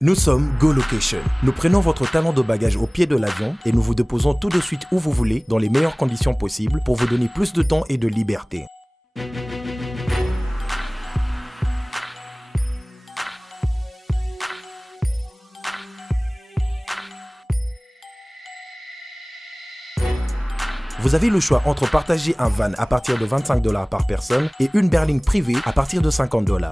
Nous sommes GoLocation. Nous prenons votre talon de bagage au pied de l'avion et nous vous déposons tout de suite où vous voulez, dans les meilleures conditions possibles, pour vous donner plus de temps et de liberté. Vous avez le choix entre partager un van à partir de 25 $ par personne et une berline privée à partir de 50 $.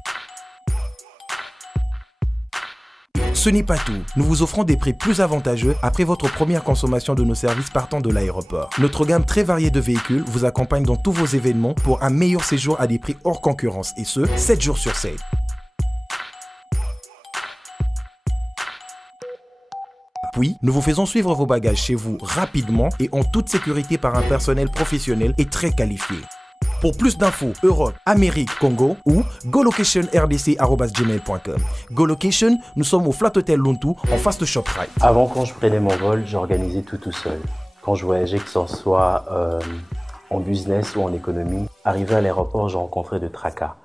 Ce n'est pas tout, nous vous offrons des prix plus avantageux après votre première consommation de nos services partant de l'aéroport. Notre gamme très variée de véhicules vous accompagne dans tous vos événements pour un meilleur séjour à des prix hors concurrence et ce, 7 jours sur 7. Puis, nous vous faisons suivre vos bagages chez vous rapidement et en toute sécurité par un personnel professionnel et très qualifié. Pour plus d'infos, Europe, Amérique, Congo ou golocationrdc@gmail.com. GoLocation, nous sommes au Flat Hotel Lontu en face de ShopRite. Avant, quand je prenais mon vol, j'organisais tout seul. Quand je voyageais, que ce soit en business ou en économie, arrivé à l'aéroport, je rencontrais de tracas.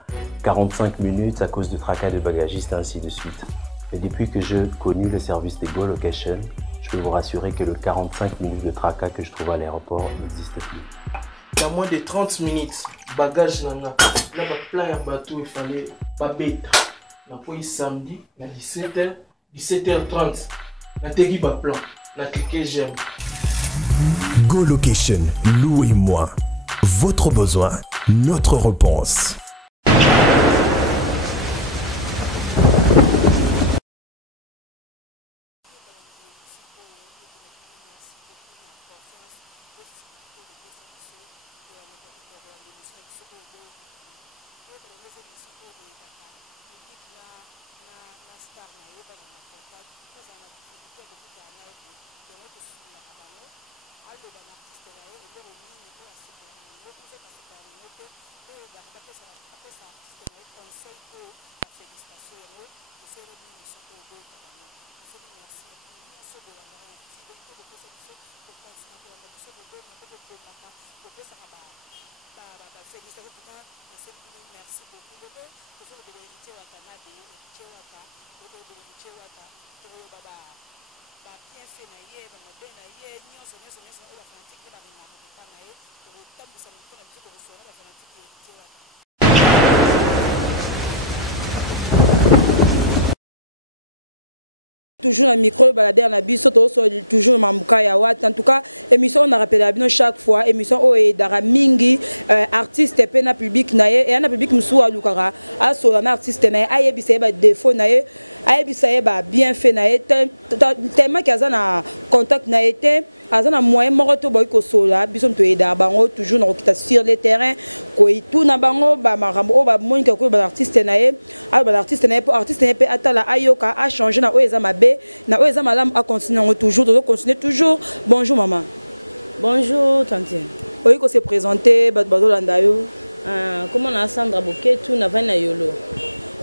45 minutes à cause de tracas de bagagistes, ainsi de suite. Et depuis que j'ai connu le service de GoLocation, je peux vous rassurer que le 45 minutes de tracas que je trouve à l'aéroport n'existe plus. Il y a moins de 30 minutes, bagage nana. Là, plein de bateau, il fallait pas bête. On a samedi, à 17h, 17h30. On a tegui ba plan. On a cliqué j'aime. GoLocation, louez-moi. Votre besoin, notre réponse. Merci beaucoup. Bien fait na ye ba mabe na ye nyonso o ba fanatique ne ba remarque pas na ye to tambusa miko na biso to recevoir ba fanatique héritier wata. Toujours un micro balader na biso toujours mambuka ya wata. En tout cas émission on a rappelé bien chaque fois émission o e dara mingi artiste pe na public na ye et na public musu alukara aso na artiste na ye ayebisa ba défaut na ye ayebisa ba bien fait na ye tellement kaza na contact na été azana moyen moko to boy ko sola biso to eda bango toujours na kokita sur le terrain ko itu na bango ba marambo o ba monika ko ba artiste na ye ba artiste na ye pe atala ayoka a changer na o eza mabe na o eza malam a continuer toujours. Bonjour maman. Bonjour tante. Oui ko se présenter bato landa yo. Comment na Sandra Boketu na vana yolo.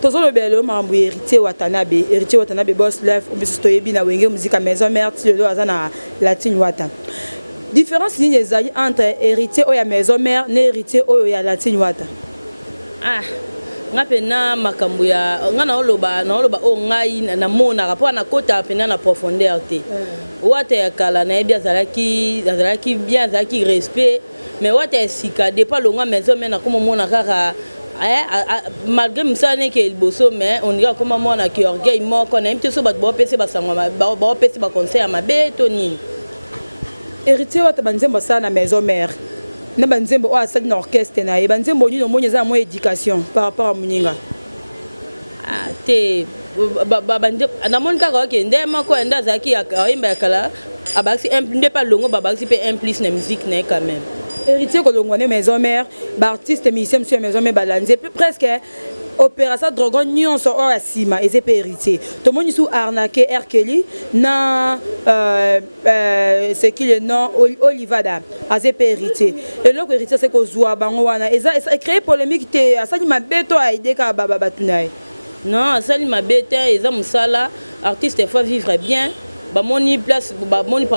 Tozo le belo marambo héritier Watanabe boss life o biso toyebi na wenge musique maison mère tilo azana latine wata. Différence ni ezali entre héritier o ya maison mère na héritier o ya latine wata. Nga pena makambo ya nga na oloba o ngai na mona rapport na kota pena na profondeur te. Wata ya kala na ebi azalaki bien azalaki respect mais wata esika depa longa maison mère na komo mona kaka malgré msane ke ilboso mais on dirait comment moi na ki orgueil moko na mte so bat bo pese ba sangwa ba pese ba conseil ma beto nini héritier wata banzembo sa na maison mère na banzembo o asali na orchestre na ye banzembo ni no monya za mo éducation par rapport à muninga te bande na mon ka ko ke ndema ko enda zaki imba yakala abaxi implinde pas longo babaxi pe implice na musique na quand même. Héritier Kolongwane maison mère, artiste musicien monsieur maison mère balanze presque opération drogon nyonso o asima et c'est héritier. Tout le monde sous arnaqué Erkeli na c'est qui le nom Olivada azep héritier. Et l'autre héritier c'est ko zwa bango wana et ça créé polémique te asali mabeto a idée ka baba batunaye. Non, asali mabeto et ça musala artiste faut vivre bien. Bamoni place bamoni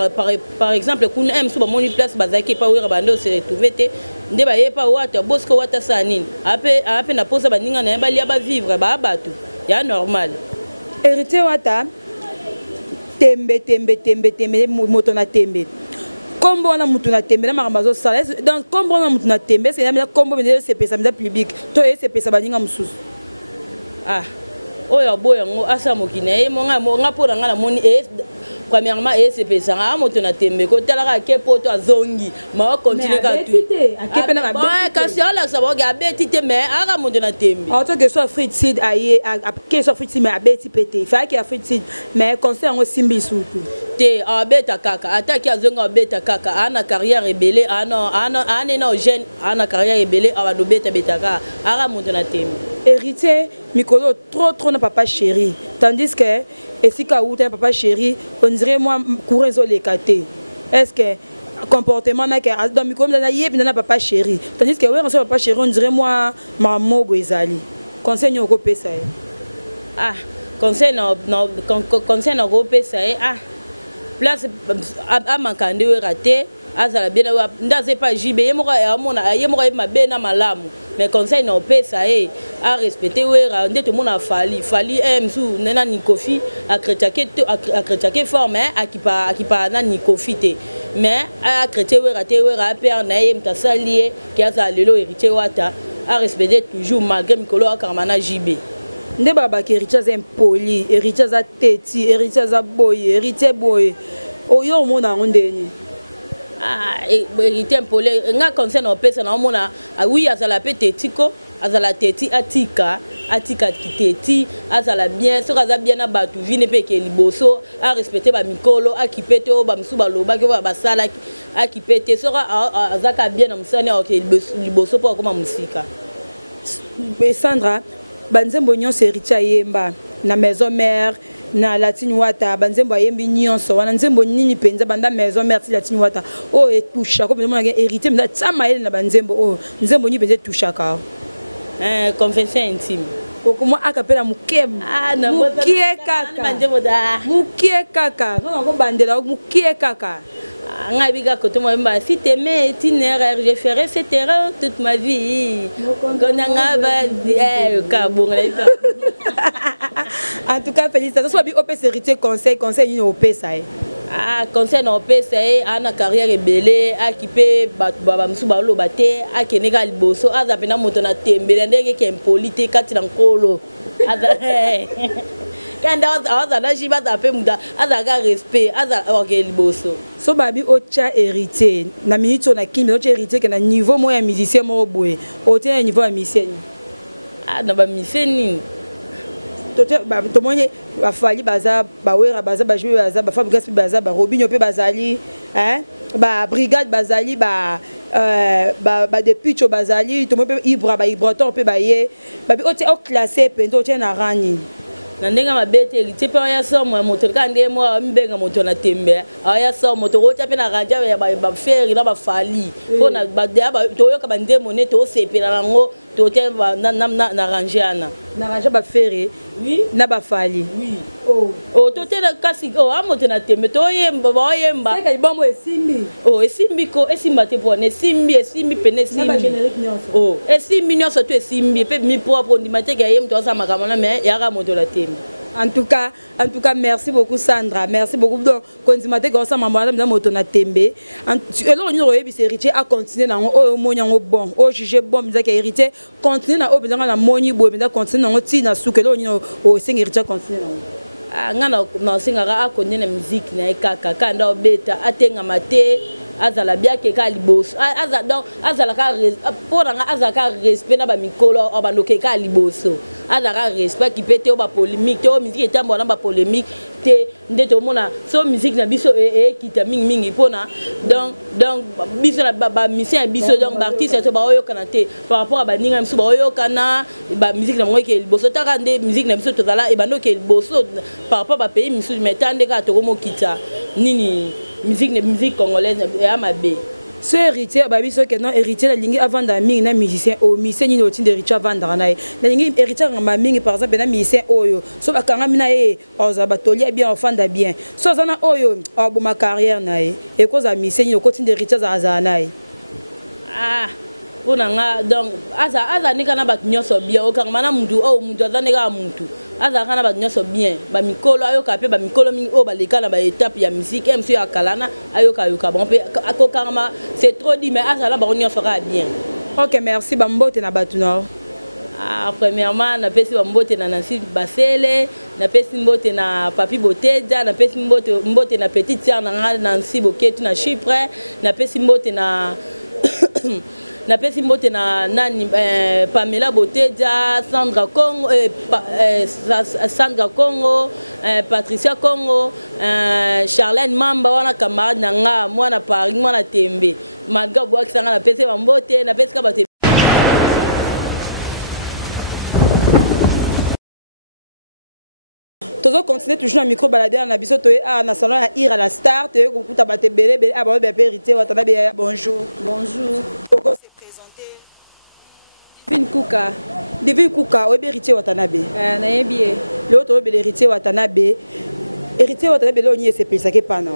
par exemple kuna m so bamoni place bazaki pa wira bando se retrouver te nde ba yepa wata bosco wata sanine ape na posa baninga na bali ba vivre ba batu ya normal. Héritier wata tembe moto na tembe. Combo na mutu na tembe na makambazo sala. Dans combo na mutu na tembe c'est na combo mais c'est pesa public. To c'est pesa baninga mususu. Ah. Oyo boya ngo asa mokine nga pona nga na moni premièrement c'est pesa nga moto na tembe ko talaka ke poto azongi ma continue ka tu akepena na ba kasi ala sa boga betite mais aga moto na tembe en tant que soit friticide aye que soit friticide mais abeti pété fa ki a friticide mais conseil ngo simbi surtout te abeta kaka ataki azonga abeta kaka ana carrière rebelle ana jeune ana carrière rebelle abano beta betaka aga moto na tembe. Héritier mikolo trop na papa chéri tandis que esika outa papa chéri on dirait moi courant zo les caté est-ce que comportement na que dans mikolo na yebi na papa chéri tandis que ouais on papa chéri on dirait moi maman boezali conseil nyoko pesa ah conseil no go pesa ah place a mankande we raté azala bien ndaze pas jibe yemoko ma bena malamu mais conseil no pesa a respecter wera ndeto mona fali msu nena ni kofi a chrétien forme akipa na ni kofi te mais a chrétien wera père na mta salie ki azala lelo héritier wata a respecter toujours malgré mikolo akarmana jibe nde baba ki héritier za impoli héritier za teti héritier za boye héritier boye oyo mona ndeni héritier impoli nga conseil no pesa na mona oui azala pe tetiko azala teti atika kiteti azala bien so kaza bien na batu vine pe ke liboso a respecter ba mikolo akipete o ba msuba loba ke ba sala akipete so azaka bien na msane o ke liboso po koma musika. Sandra banzembo nyonso héritier yemba na maison mère na latine wata banzembo yembi nyonso wana nzembo nini penza banda maison mère ti latine wata o etusha ko mona héritier mna tsama ele na banzembo o nzembo nyi penza tusha ka confession intime okuma akapela mukie kaka non ko bandela mukie kaka nga biga koto mo mba si t'aimais une erreur je ferai cette erreur toute ma vie konanga ba ka bon en tout cas félicitations soit bi opé héritier conseil ni opé ça conseil no pesa ana carrière rebelle akipe baba msuba lo bate akeneka liboso aza pena moto na tembele ndenge ke impolite kati na nkolo aza kanda aza na jiba za pe muda aza ga respect aza orgueil liboso so babi ocha héritier na minute na kimi ocha héritier ke na niveau mo ya musicien mo boye otia na niveau ya musicien na ba musicien to monye bafali baza bawera baza bajouer baza bafabrikas baza ba robinho pe bazali ba brigade bazali ba deputy bazali to mo pe ibraton pe baye babi oti au classé pe to tia na rani na ndenga mabete héritier pe ya somo moto kande mo mbenga moto na tembe aya somo moto oti pe na ranja ya ba feri na bafali po na ba to yoka bande moné to sepela ngo to te na ranjana na ranja ba feri oui na bafali oui to te na kasi amoto na tembe to yemba c'est ka ibombo esimbi esimbi ko esimba te po ne esimbi pene esimbi na générique nyonso esimbi nyonso to esimbi pe mi propre ndimate ka yem to sa makamana mais yaka moto la tembe. En tout cas, merci beaucoup Sandra. Merci beaucoup. Donc, continuez comme ça, maman, dans moto na tembe. Alors, nous avons héritier à continuer dans au moyen bon, au juger bon, mais que héritier continuer dans au besoin na moni bo, mais continuer dans ti na souke. Alors, nous au sing héritier continuer dans. Ngana na singara a connaître la musique na kaka kanda obeta atenga mate azala bia ke ka liboso azala donc azala ka pour nga azala ka respect na ba mikolo obando ke ka liboso azala respect ki pete ba polémique to musique etambo na ba polémique te ndeto mona so musique na biso kita mingi pona donc biso na ba musicien biso donc ba artiste to ba oyo kana te par rapport à ba ninga biso ba oyo kana ba musique na mo ke liboso taka nde musique na biso to zala e bando ke liboso par rapport ba pays misu metande ka to mo kita nini musique congolaise ya mabe ce héritier babi so que non héritier la lingi avant da mingi na musicien o musicien ni otinde héritier avant da na lingi héritier ngama mingi par exemple na musicien oyo so bakanga mina oza batolia bien ofanda bien so zana oyo abo ma carrière na e koza musicien ni otinde héritier za na pona nga donc aza nika na bat nyonso bien okanga mana mundu azaneka mundu azalaka na bato nyonso bien bamikolo ayoka mpe bamikolo mingi oyo baleka na baétape ya musique msu ya kalana ayoka bango mpe akokangama c'est trop dit mais azala bango nyonso kaka bien. Ok, merci bambote na bato nao. Premièrement napesi bambote na Nancy Basele, napesi mbote na Papi Boteja, napesi mbote na petite sœur na Nancy Boketu na Chypre, napesi mbote na napesi mbote na nani Pamela Boteja, Sandra Congo, Sandra Congo, Patricia Congo, Charlène Mamba wana camarade na nga mwana Paris mwana Tembe. Malgré boaki sanga napesi bambote, napesi ka bato Toujours continuer toujours le micro balader na biso to na salon à Ira la star te ko kuta bate belé a ba hérité watana be bonjour. Bonjour. Pourquoi se présenter? Divine Kuka o hérité watana be. Na yebie. L'autre be hérité watana be. Hérité watana be lo ni se pesa ke pana.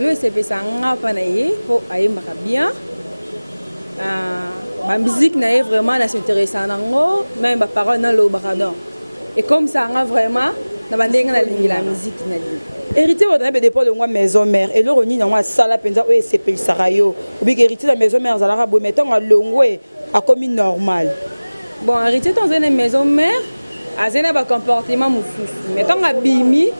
Lo se pesa nga pana ye po ayemba bien. Ma musique na vraiment na s'intéressant nango même ba parole na lo baradon. Et comme ça, on a vraiment la musique. Hérité de dépôt de moi maison mère et le roni dans moi sala penza o c'est pel sarayo ou bien hérité de la maison mère zalara bo mettons à longwe à comme normal. Bon, hérité dans une maison mère a zena ba comportement moufou mettons à bimi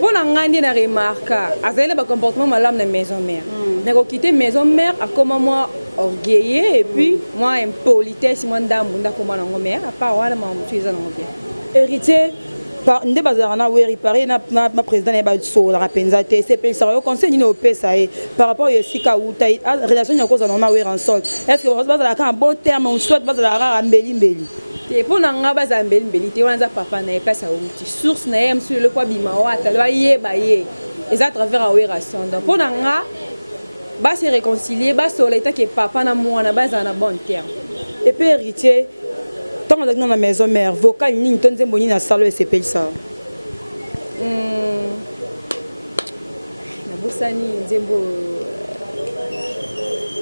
bon ngandi na remarque a zena ba comportement malam na maison mère na ko quitter maison mère a comme moi orgueilleux et puis moi impolitesse moi ndamunda comme na ngomère à part wana ma mutu eza na ngomère. Héritier par nde bazarana weri paré na président ya baso la rapenza te c'est pe ça au conseil ni opesa par rapport à sika uta relation ya cause na weri en sol est-ce que bazala ka un bon terme on souhaite bazala ra mbeli te pour na nga baza mbeli te wana papa na place a uti source na yem sur le kwa bima wata ba ye et à travers weri son donc pour na nga ba se réconcilier ba soleta que papa na mwana baza na bon terme et puis héritier tant dans la maison mère vocal ni tonze mboni na salo et c'est payé ça na bosani nzembo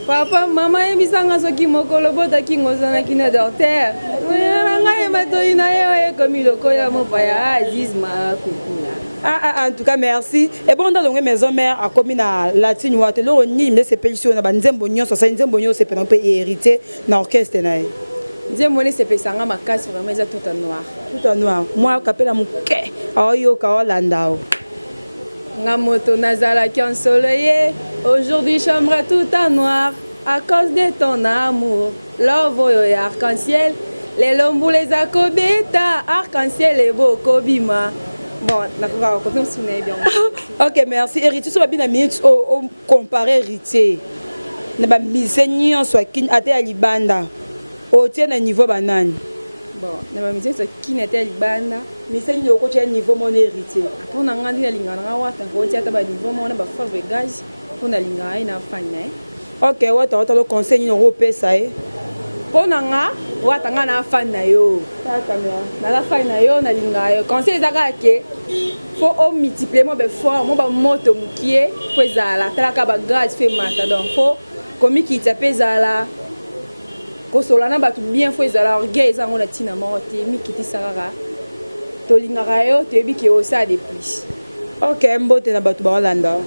papa mama emisanga soki mokolo bota kingozana kina docteur nga emato ina ye comme lokola mopaya Aziz Makukula. En tout cas merci et bon dans la maison mère a commis na latine wa te lo ni me c'est payé sur na banzembo nyonso sa nzembo nyonso c'est pe hérité na orchestre na Dieu m'a laissé passer ma casse vraiment tout en noir. Tout en noir. Moi capela muke. Ayo ka landao. Nga moto nazala qui ensoleillé. Aujourd'hui chambre tout en noir à cause de ton amour. Love et arc-en-ciel. Les lombou les akobeta arc-en-ciel et beau kobima. Bon, d'accord, quand on se bien. OK, merci. Héritier sur la bien minute au comparer héritier. Na ba misenyo so kin ate alibanda. Au tien à niveau banane. Bon, na ba mise so kinete libanda, mise ni au côté niveau mon héritier. Après on a ngandi na lingana nga wata ko tia ta ba niveau mon ba favre gaz, on a lingana ina fanya. OK, wata le conseil ni ro pesa Pona nga wata nga na fanya yo. Ta caméra. Na la fanya yo na lingana yo. Conseil zaka ke faut on multiplier mo be fort, mo ba moto mukie, faut ezala tala ka ba gaz fait mata donc faut komi ki tapeza la kosolana batu bien fo ezala orgueil ezango na tina morte mi kiti sarara tolingaka yo toyebi ke osa de plus. OK, mbote na batu baolanda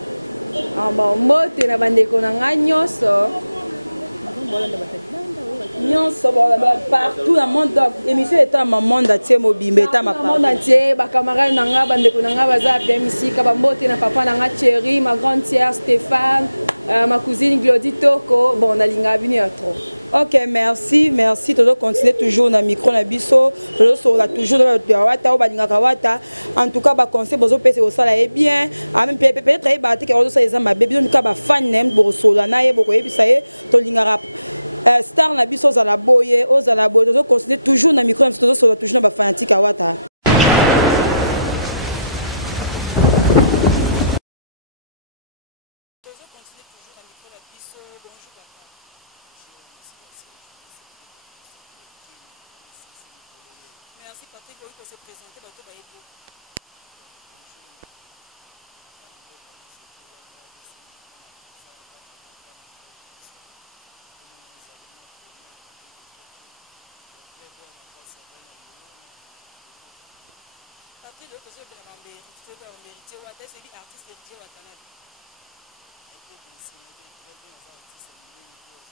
ba mbote na bandeko na nga nyonso nyonso partout dans le monde émission état ma monde atier mobimbe état ma monde entier ba camarade na nga bandeko na nga baza pe misika ba mbote na papa na nga Thierry ma grande sœur Stéphane ma cousine Glody Toko bon na linga bini ya trop. OK, merci, merci. Toujours continuer toujours na micro na biso, toujours toujours dans wata obalingaka wata. En tout cas, ba conseil bozo pese au sala est bien. Même peut-être ay ba te ke ozo sa ezamba bébé on ka ba fan nem boso la na ye boko yebisa ye to lingara star na biso za la boye, oza la boye. Toujours continuer toujours na micro na biso toujours na ba fanatique wata. Merci Patrick, oui, pour se présenter. Bateau Baïbo. Patrick, l'autre chose, c'est la vérité. Ou est-ce que l'artiste héritier ou Watanabe? très bien aux artistes millénaires aux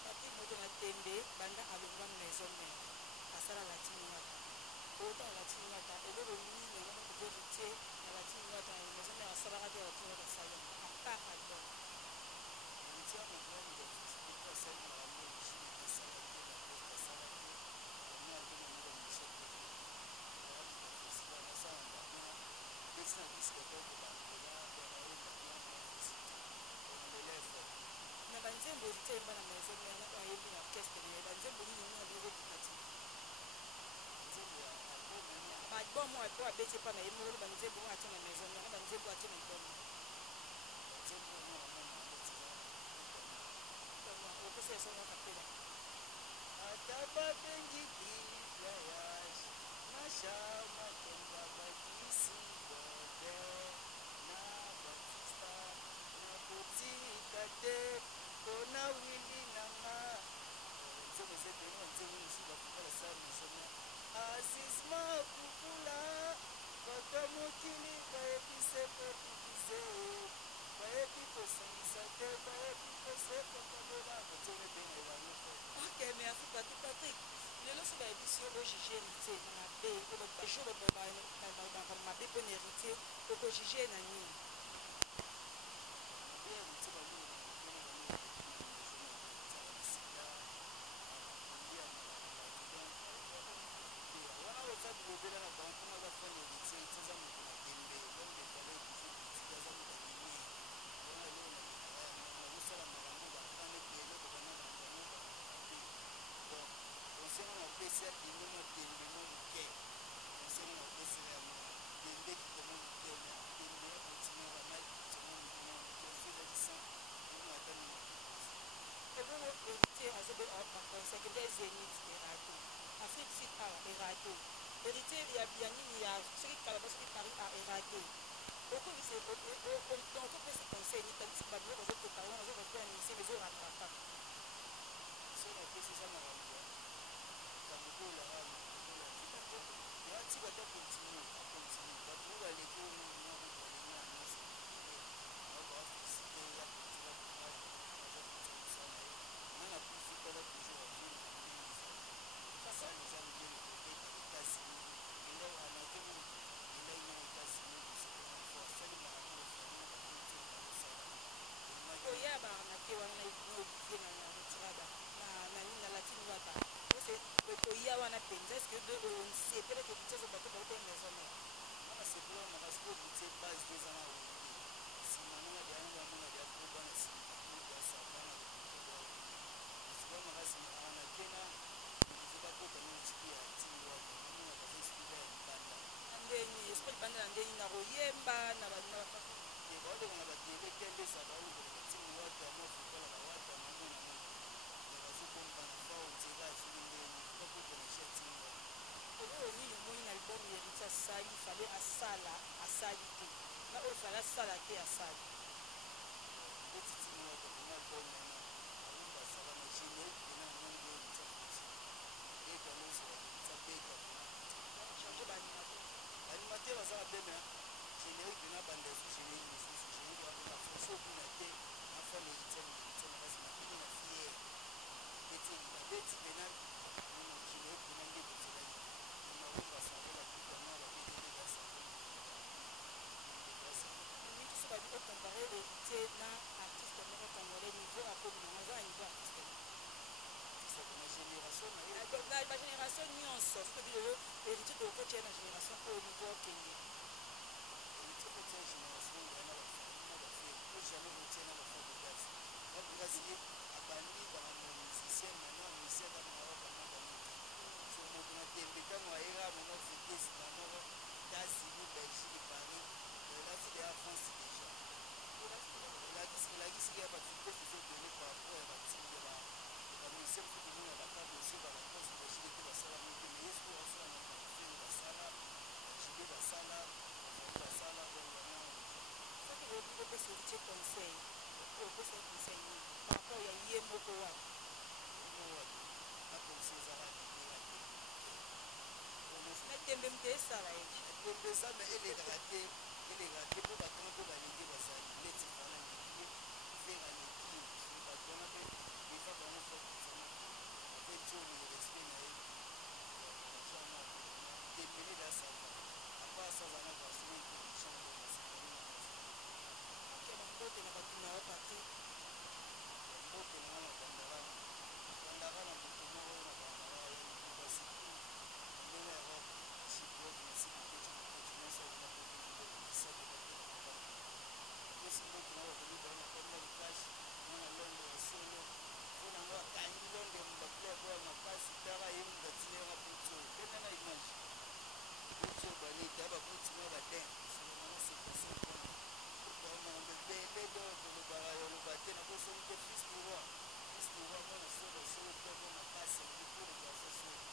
Patrick Moto na tembe banda alongwa maison mère asala latini wata ota latini wata eloro nini yango moko dire héritier na latini wata na maison mère asala rate latini wata asala à part album héritier mon grand de félicité pour asali marambo jile ta salade la grosse ta salade vraiment album on est dans mission côté voilà mon félicité na ça on va bien dessin disque de Bangola de Raïm va bien mon félicité on l'élève fort na banzembo héritier yemba na maison mère na oyembi na orchestre na banzembo nini on a des éducatifs banzembo ya album na ba album mo po abeti pa na yembo banzembo acha na maison mère na banzembo acha na album banzembo na mona ndetiza tama okose so mo kapela ataba bengi triage na shama ken baba kisi gode na batista na kotika te kona wili nanga banzembo zebene banzembo musu bafukala sa maison mère azizma kukula bato mokili bayebise kobibize bayebi kosangisa te bayebi kosekokabola banzembo ebene elango fe. Ok, merci Patrick. lelo so bayebi si ojuge héritier na mabe bajour mabe mpo na héritier okojuge na nini mabe héritier balolo bangokele balolo bakima maison na héritier na sida kolia malaka bato donc wana oza bilobela na bango mpongo aza fan héritier héritier aza moto na tembe l'homme de valeur toujours critique aza moto ya lumière wana eloko nalingaka yango nazosala makambo bagrand ebele bakana makambo yango bakokaka te donc konsenga na opesi ya tembe mwa tembe mwa moke konsenga na opesika yango wana tembe kitamo moke me tembe ya continuera ma kitongo niveau mwa moke so ezali san ekoma ata noma tuposa ebongo héritier azobe baconseil nde zénith erate afrique sud awa erate héritier ya nini ya soki kalaba soki paris a erate okopesa conseil ni tandis que babiloko ozoprépare wana ozovape ya ministère mais ezorataka conseil na opesi eza makambo likambo mpo olaka moto ozolandia atika te acontinue bato oyo baleki onga kutu balenga na nyonso ebele bao baafélicité ya konti ya courage bacourage akontia mosala na ye nga na profite aza toujours avie na minene ezali basala eza minene kobeta baétats-unis genda anake oyo gendaki na états-unis kosekolanga fo asali makambo bafali na bakonti oyo balosala oya baarnake wana na olivier na retirada na latine wata oya wana mpenza estce onsepelaka héritier ozo bato bautaya maison mère nga nasepelaka makasi po héritier base te eza na wenge nsima nanga deya na bamona deya koba na nsima to deya sava na repertoire deya wenge nasepelaka makasi me arnake na olivier bakota nini esprit ya tini wata namona baza esprit ya libanda na ndeni esprit libanda na ndeni na koyemba na bafaçon te baoleka na batele te ndesa baolokolela tini wata mwa fokala bawata namona mote me bazokombana fao nzeka soki ndeni bakota na chia tini wata oyo nini omoni na album héritier asali fale asali te na oyo fale asala te asali ndeti tini wata vraimen album nena narumba sava na générique pena namoni bo héritier fonse ndeto anozelaka héritier beta pena change baanimateur baanimateur baza babeme générique pena banda su générique misusu générique bapema fonse okuna te nafana héritier héritier makasi mabini na fiere abeti pena nino générique pena nde tozelaki te me marumba sava bakutano babedede ya sava mondele ya sava mingi toso babi ocompare héritier na artiste moko congolais niveau akomi nango aza na niveau artiste na génération na ye na bagénération nyonso so tobi lelo héritier tokotia na génération oyo niveau okendeli héritier kotia génération deya na bafali na baferi po jamais kotia na bafabrigasi fabrigasi ye abandi bakambo musicien maintenant musicien ata maroc ama bango te so moto na tembe ntango ayeka mama vitesse mamoko états-unis belgique paris elakisi deya france déjà elakisiki ya bavitesse eza ebele par rapport ya batimi ya bamusicien mosusu tomona bakadosie balaposte bajile te basala ngo te mais ye siko basala na baferi basala bajibe basala bafali basala donc yango wana déjà soki lobi opesa héritier conseil opesa ye conseil nini par rapport ya ye moko wapi ye moko wapi na mosu ezaka adimira tembe moke oyo nyonso me tembe mote esala ete tembe eza me elekaka te mpo bagrand mpe baleki bazali neti fala aleki ye fer aleki ye so bato wana mpe defa bango fokisama tembe ape ti oyo ne respect na ye babagenre mwa bolime tembe nede asava apart ça azala na garçon intelligent donc nasepani makasi ok bambote na bato na yo Patrick mbote na nga na bandara na moto moko oyo na bandara ya lekupa surtout na ndenge ya europe na chiprote na si boketu nyonso akena poto na mbongo na esake bateka lopango apesi mbote na bato mibale na ml cash mwana londo ya solo fo nango akangi londo baplay boya makasi tara ye mundatinelanga butu penda na image butu banita ya babuti mwa badin sobango na seka 5 point makambo ebele do tolobaka yoloba te na bosoni te fils du roi mwana soda solo mpe bo makasi aleki pour le garçon swede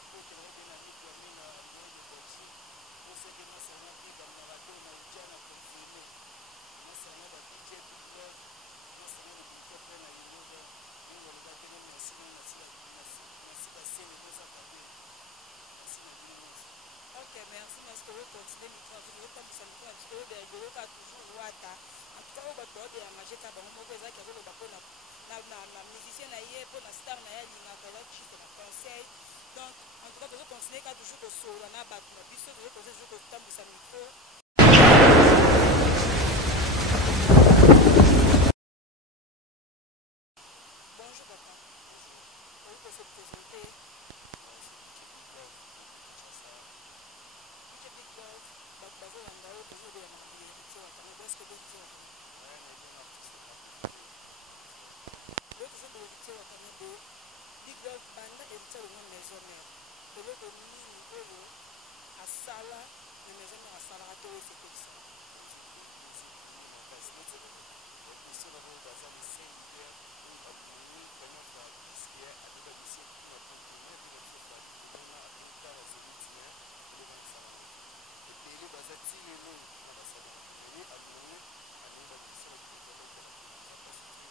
ambotelaka mpe na mito ami na ambirie de belgique poseke masalanga biga maradona uja na confirme masalanga ba dj big love masalanga lebulika mpe na yolo don mingi oloba te na merci nao nasi basele mozaka bino merci na bino nyonso. Ok, merci, merci. Tu veux continuer micro, tu veux tambusa micro, tu veux bien le cas toujours wata. En tout cas, au bas de bien manger car bon moi que ça qui a le bas na musicien na yé pour na star na ya linga ka juste na conseil. Donc en tout cas, tu veux continuer car toujours au solo na bas na biso, tu veux continuer toujours au tambusa micro. Bonjour papa. Bonjour. Vous pouvez se présenter. Ouais, c'est DJ Big Love depuis Kinshasa. DJ Big Love, bazolanda oyo tozoloba makambo ya héritier Watanabe. Est-ce que héritier Watanabe? Ouais, na bien artiste na préféré. Lelo tozoloba héritier Watanabe. Big Love banda héritier longo maison mère. Eloko nini oyo asala na maison mère asalaka te oyo esepelisaka? ezebele makasi neti liboso na bao baza les 5 leader oyo alongwe première fois disque ye aleba misie kuna poto mais mpe na biso fali tomona abeta bazéniti na eloko nasala ngo te ebele baza ti lelo na basali yango te mais ye alongwe ameyeba misie bakitotolekela te eza mpasi te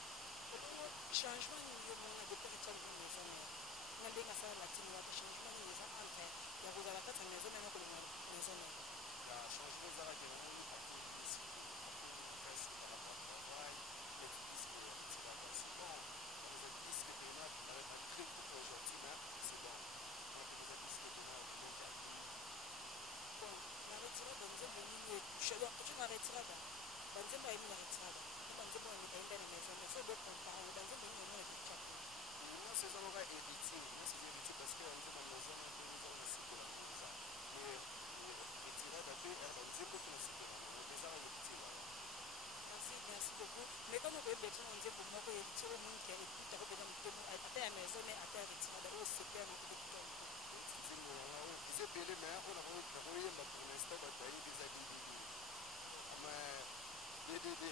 obongo changement nini yo mona depuis héritier longo maison mère na ndenge asala latine wata changement nini eza entre ya kozala kati ya maison mère na kolonga maison mère ya changement ezalaki namoni akoli ye sikoyo akoli makasi par rapport à travail neti disque retiraka c'est bon baneza disque pena malgré tout aujourd'hui mais c'est bon wana pena eza disque pena omongi abimi bon na retirada nzembo nini etouche donc totie na retirada banzembo ayemi na retirada na banzembo ayembai na maison mère so bocompare yango banzembo nini omona héritier akoli nyonso eza moko héritier nyonso eza héritier parce que banzembo ya maison mère mpe eza ona sepela yango eza mais retirada mpe era banzembo mpe na sepela yango mais ezaka héritier kaka. Merci beaucoup. Mais quand on peut bien on dit bon moi que héritier au monde qui a écouté à revenir mon témoin à ta maison mais à ta retirada au CPR on peut écouter un peu. nzembo nanga oyo eza ebele mais oyo nakoyemba pour l'instant bato bayebi eza ddd ama ddd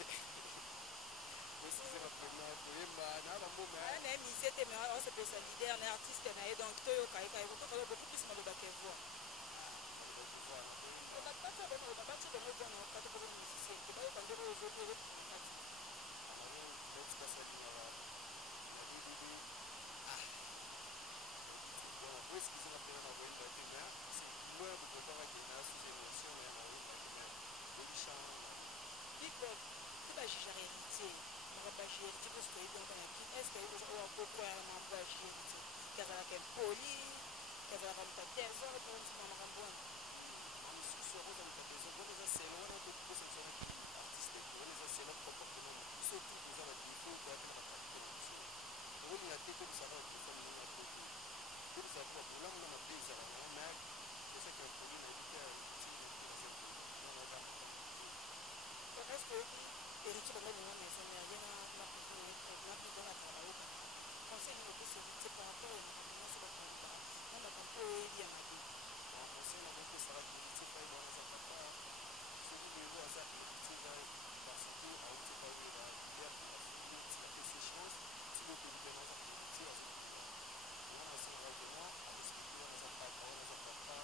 wesizaka vraiment koyemba na bamome na émission te mais on s'appelle ça leader na artiste na ye donc toyo kai kai ko to beaucoup plus maloba ke voix maloba ke voix na koyemba batsa ba maloba batsa ba voix na ka to pour musicien te ba yo bande ko zo yo di makati ana ro let's kasalingaka na ddd po eskizinga mpena na koyemba te mais c'est moi bokomparaki na sous émotion mais na koyemba te mais boyebi champ na big love nde bajugaka héritier makambo ya héritier biso toyebi yango bana kini est ce que okoya na makambo ya héritier ki azalaka impoli ki azalaka moto ya désordre ondima makambo wana mosusu akoza moto ya désordre wana eza selo wana toselectionnaki artiste ete wana eza selo comportement moto biso tu toza badéfaut toya mpe na baqualité na biso tokolinga te tobisaka badéfaut moninga tro te tobisaka mpe babolamu na mabe ezala nango mais kesaki impoli nayebi te héritier nayebi te baza impoli nanaka makambo te est ce que oyebi héritier banda lingwa maison mère ye na président ya kala bayokanaka te conseil nini opesi héritier par rapport ya makambo nyonso bakolobaka na makambo oyo oyebi ya mabe conseil na bopesakaki héritier fai bwana aza papa soki lelo aza héritier eza parce que auti epa wera lider afuye ti apesi chance ti lopelike na aza héritier azobima nga na osengaka keno arespecte wana aza mpaka wana aza papa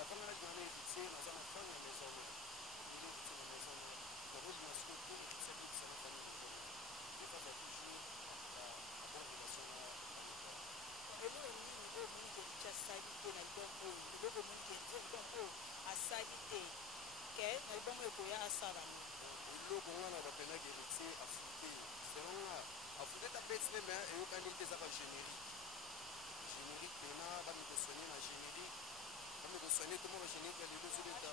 avant nga nalinga na héritier naza na fane ya maison mère olingeli héritier na maison mère nakolinga sikoyo te héritier abebisa na famille maison mère des fois aza toujours a bonne relation na famille quoi eloko héritier asali te na libongo oyo eloko omoni ke héritier na libongo oyo asali te ke na libongo ekoya asala ngo eloko nga na bapendaki héritier afute selon nga afute ta beti ne me eyokani te ezaka générique pena bamikosone na générique bamikosone to mwa bagénérique ya lelo ezobeta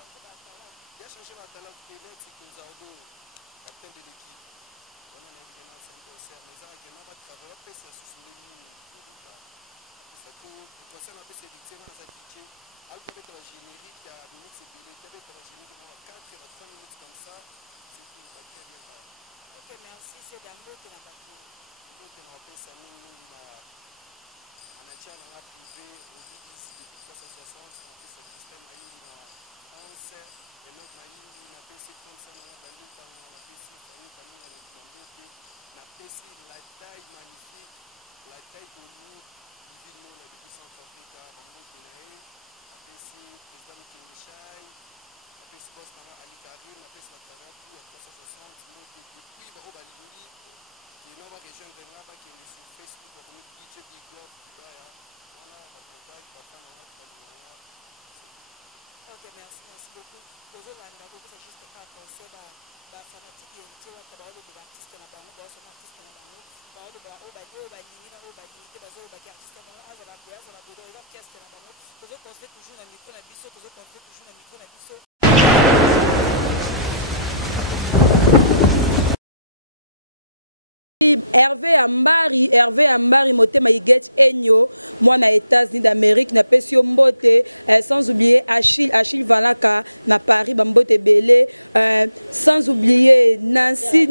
ya change batala ke neti kunzardo capitaine de l'équipe wana na yebi kena c'est un peu serre mais ezaka kena batravaille bapesa susu nde mingi koleka apesa to conseil na apesa héritier nga naza dj aluka beta bagénérique ya minutes ebele te beta bagénérique mwa ba 4 ba 3 minutes comme ça c'est tout bakria bien kaka. Ok, merci, c'est d'ambote na bato ambote na bapesa mingi na manager nanga privé Obi Easy depuis 360 na pesa Christelle Mayindi na France Enoch Mayindi na pesi concert nanga bandinta na pesi Fanny Kalunga na Mambote na pesi la taille magnifique la taille Hollywood Living Mola depuis Centrafrique Mambote na e na pesi président Mukengeshai na pesi boss nanga Ali Karim na pesi la travers tout ya 360 mote depuis ba obalingi qui n'ont pas rejoindre nga bakende sur Facebook bakomi DJ Big Love Kibaya wana bacontact bafana nga balinga c'est tout. Ok, merci beaucoup. Kozolanda kokisa juste ka conseil ba fanatique héritier wata ba olobe artiste na bango ba sona artiste na bango ba olobe o balingi na o balingi te bazolo ba artiste bango azala boya azala bodo les orchestre na bango tozo considérer toujours na micro na biso tozo considérer toujours na micro na biso. Hervé Ambari motema iget enyo mwana États-Unis d'Amérique na pesio mbote sans oublier Achille Valaka na Paris bambote belé sans oublier Nancy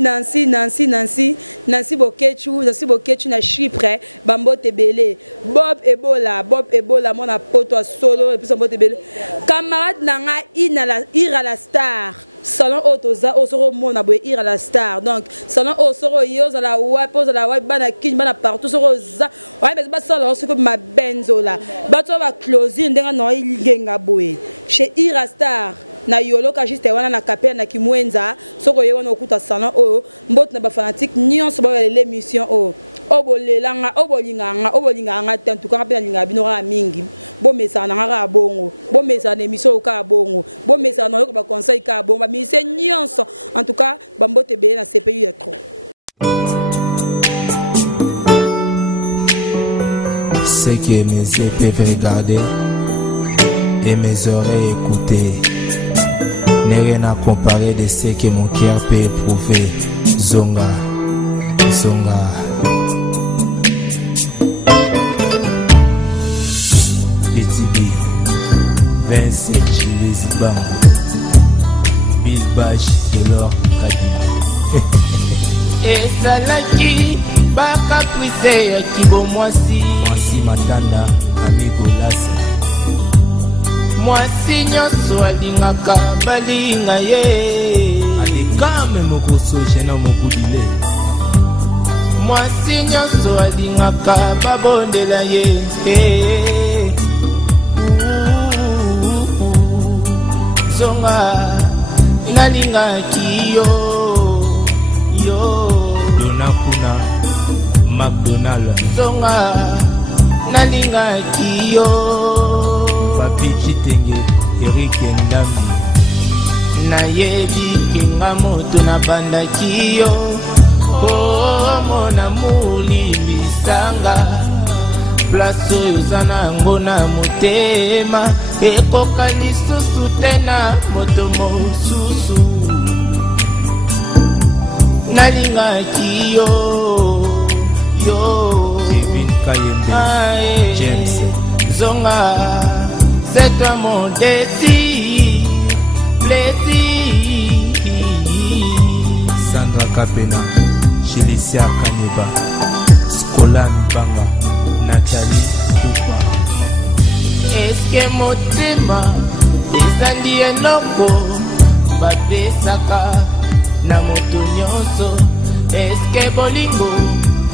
Bokechu na Chypre bambote belé Bob Ebola mwana poto solo et puis bambote belé camarade nanga ira la star salon otoza osoro mona boye ira la star donc salon osoro yoza la pose la ouais bana kin bana partout soro za ouais mais ba salon soko ma benzola bato ba closing ndenga no ilinga boye chez ira star na yolo ka juste wana na kapela na kimwenza soko yewana okuta salon o mbot na ba fanatique nyonso ba l'émission o obolelanga obolinganga en tout cas pe linga bino ka mingi bo mesa na nga bongo bo mesa na émission ka bongo bo mesa na ko ba conseil ka bongo ba mise nyonso en tout cas bambote be na CPU ya trop. Ce que mes yeux peuvent regarder et mes oreilles écouter n'est rien à comparer de ce que mon cœur peut éprouver. Zonga PTB 27 Jules Zibango Bisbach Delors Kadima ezalaki bakaprize ya kibo mwasi Matanda amigo lasi mwasi nyonso alingaka balinga ye adekame mokoso jena mokudile mwasi nyonso alingaka babondela ye zonga nalingaki yo dona kuna McDonald zonga nalingaki yo papi Chitenge Eric Ndami nayebi kinga moto nabandaki yo mona mulimbisanga place oyo oza nango na motema ekoka lisusu te na moto mosusu nalingaki yo Kevin Kayembe James zonga c'est toi mon défi Sandra Kapena Chilicia Kaniba Skola Mbanga Nathalie Kupa eske motema ezali eloko bapesaka na moto nyonso eske bolingo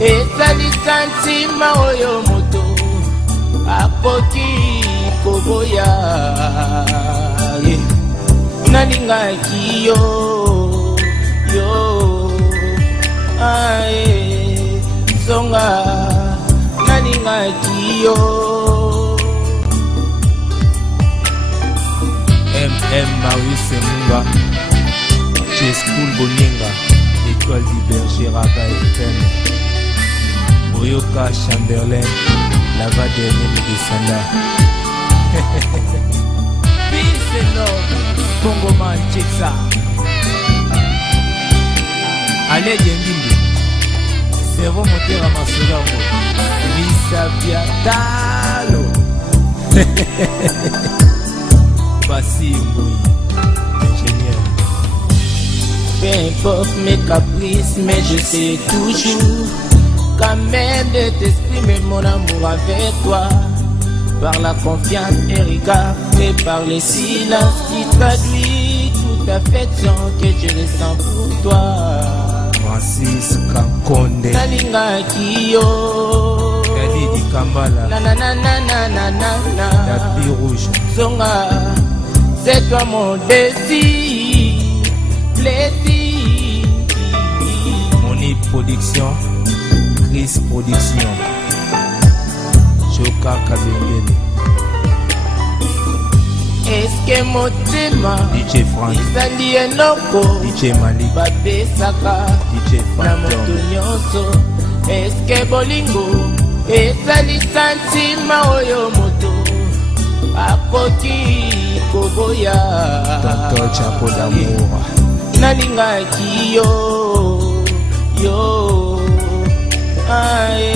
ezali santima oyo moto akoki koboya nalingaki yo zonga nalingaki yo M. Marius Munga, chez School Boninga, École du Berger Raga FM, Boyoka Chamberlain, Lava dernier de Descenda. Peace and love, Congo man, check ça. Allez, Yengimbi, cerveau moteur à Marcelango, Misa Piatalo. Bassi Mbouy, ingénieur. Peu importe mes caprices, mais je sais toujours quand même de t'estimer mon amour avec toi. Par la confiance et regard fait par les silences qui traduit toute affection que je ressens pour toi. Francis Kankonde, Nalinga Kyo, Dadi Di Kambala, na na na na na na na na, Tapi Rouge, Zonga, c'est toi mon désir, plaisir. Monit Production, Chris Production, Joka Kabengele, Est-ce que mon tema DJ Frank, Isali Enoko DJ Malik, Babe Saka DJ na moto Phantom, nyonso? Est-ce que bolingo ezali santima oyo moto akoki koboya? Tonton Chapo d'amour, Nalingaki yo yo ae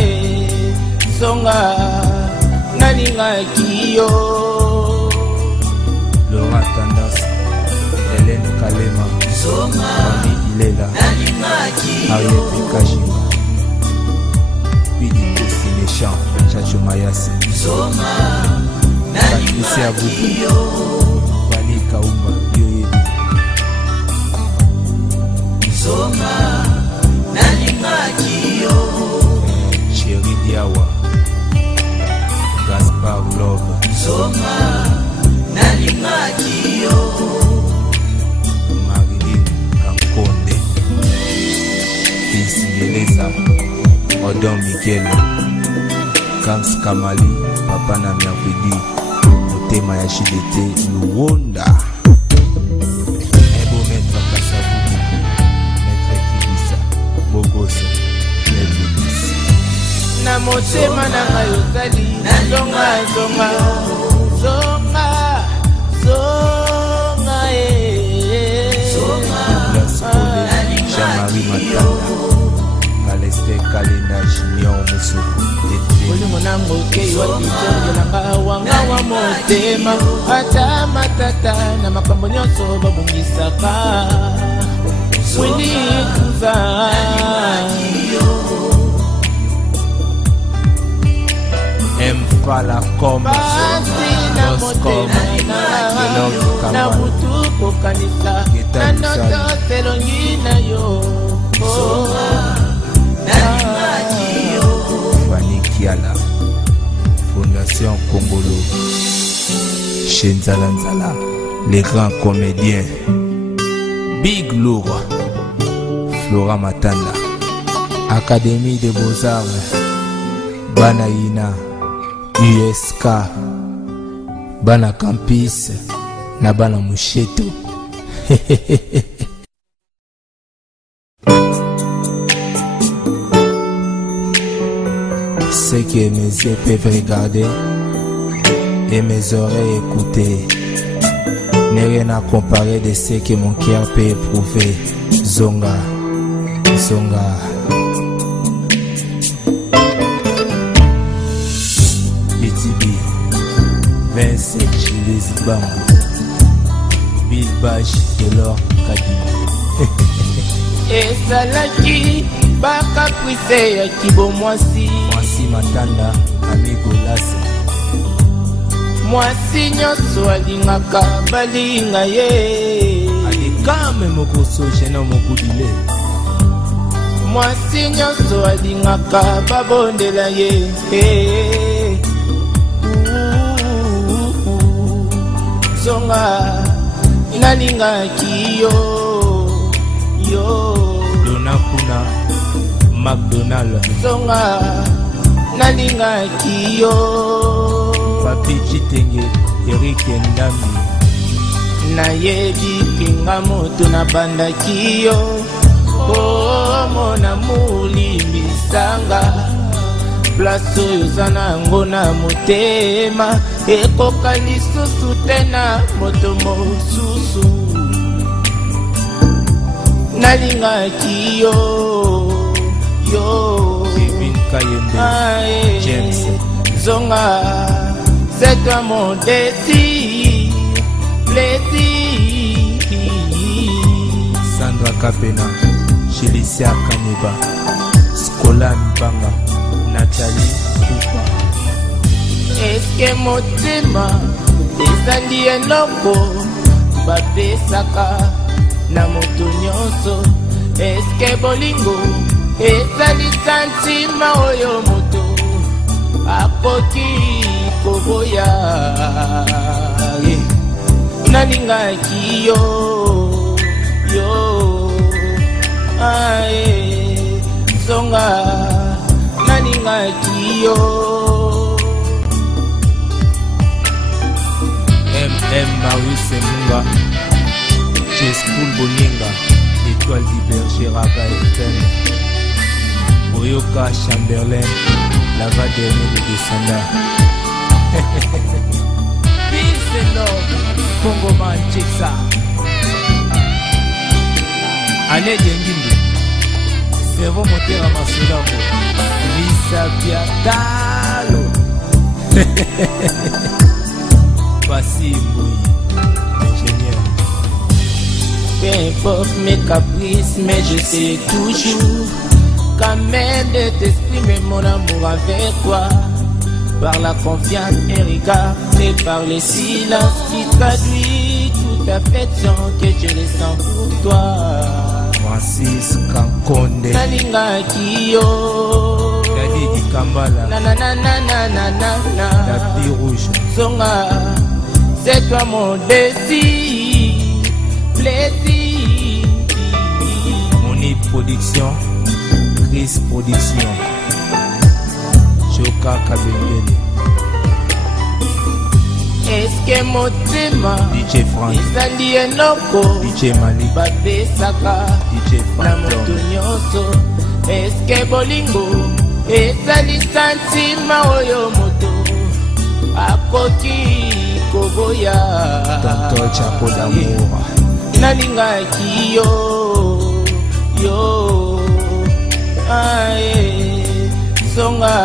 Zonga, nalingaki yo. Laura Tendance, Hélène Kalema, Mami Ilela, Ariette Kajima, Bidi Kosi Méchant, Chacho Mayase, Patricia Boubou, Fanny Kaumba, Yoyebi, Chéri Diawa, Gaspard Love, Marilyn Kankonde, Fils Yeleza, Odon Miguel, Kams Kamali, Papa na Miafidi, Motema ya Shidete, Luonda, Ebo Maître Kassabuku, Maître Kibisa, Bogoso, Nelubis. Na motema na ngai ozali zonga zonga zonga zonga Douglas Kole, Jean-Marie Matanda, Kalester Kalenda Junior Moussoukou, olingo na mboke yoijongelanga wanga wa motema ata matata na makambo nyonso babongisaka winikuza Mfala Koma, Boscom, Elor Kambala, Geta Lusali, Fanny Kiala, Fondation Congolo, Shenzala Nzala, les grands comédiens, Big Loura, Flora Matanda, Académie de Beaux-Arts, Banaïna, USK, Bana Campus, na Bana Moucheto. Ce que mes yeux peuvent regarder et mes oreilles écouter n'est rien à comparer de ce que mon cœur peut éprouver. Zonga, Zonga. BTB, Vincent Jules Bambo, Bill Bash, Delors Kadima. ezalaki bakakwise ya kibo mwasi Matanda, amigo Lassa, mwasi nyonso alingaka balinga ye Adikame Mokoso, Gena Mokudile, mwasi nyonso alingaka babondela ye zonga nalingaki yo yo Dona Kuna, McDonald, zonga nalingaki yo Papi Chitenge, Eric Ndami, nayebi kinga moto na bandaki yo mona mulimbisanga place oyo oza nango na motema ekoka lisusu te na moto mosusu nalingaki yo Kevin Kayembe James zonga c'est toi mon défi plaisir Sandra Kapena Chilicia Kaneba Skola Mipanga Nathalie Kupa. eske motema ezali eloko bapesaka na moto nyonso eske bolingo ezali santima oyo moto akoki koboya nalingaki yo zonga nalingaki yo MM Marius Munga Chespoul Boninga Étoile du Berger Raga FM Boyoka Chamberlain Lava dernier de descendant Peace and love Congo man check ça Allez Yengimbi Servo moteur à Masolambo Lisa Piatalo Bassi Mbouyi ingénieur. Peu importe mes caprices, mais je sais toujours quand même de t'exprimer mon amour avec toi. Par la confiance et regard et par les silences qui traduit toute affection que je ressens pour toi. Francis Kankonde Nalingaki yo Dadi Di Kambala La Tapis rouge Zonga c'est toi mon désir plaisir Monite Production Chris Production Joka Kabengele Est-ce que motema DJ Frank ezali eloko DJ Malik bapesaka DJ na moto Phantom nyonso Est-ce que bolingo ezali santima oyo moto akoki koboya Tonton Chapeau d'amour nalingaki yo zonga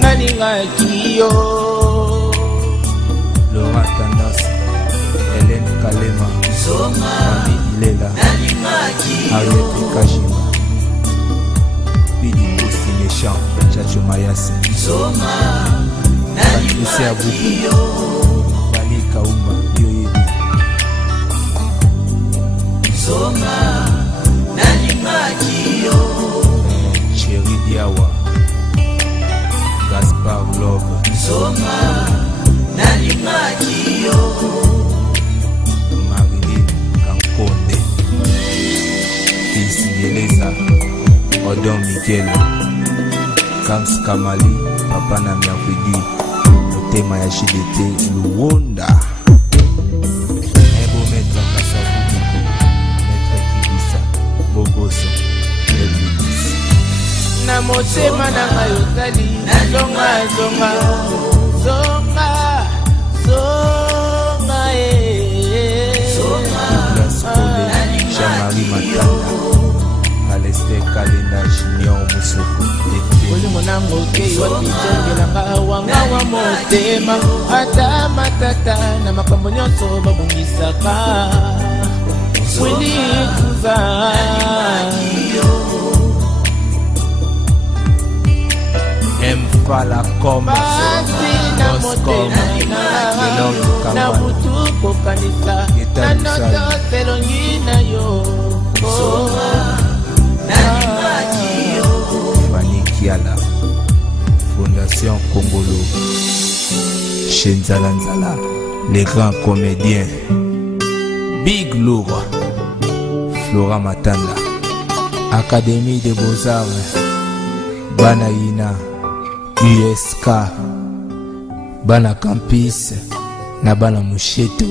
nalingaki yo Laura Tendance Hélène Kalema Mami Ilela Ariette Kajima Bidi Kosi Méchant Chacho Mayase Patricia Boubou Bali Kauma Yoyebi Chéri Diawa Gaspard Love Marilyn Kankonde Fils Yeleza Odon Mikel Kams Kamali Papa na Miapidi Motema ya Chidete Luonda Ebo Maître Kasavubu Maître Kibisa Bogoso Edwidis na motema na ngai ozali zonga Douglas Kole Jean-Marie Matanga Alester Kalenda Junior Musoko olimo nango te wabijongelanga wanga wa motema ata matata na makambo nyonso babongisaka welikuza Mfala Kom Boscom Delord Kambana Geta Lusali Fanny Kiala Fondation Congolo Shenzala Nzala Les grands comédiens Big Loura Flora Matanda Académie des Beaux-Arts Bana Ina USK Bana Campus na Bana Musheto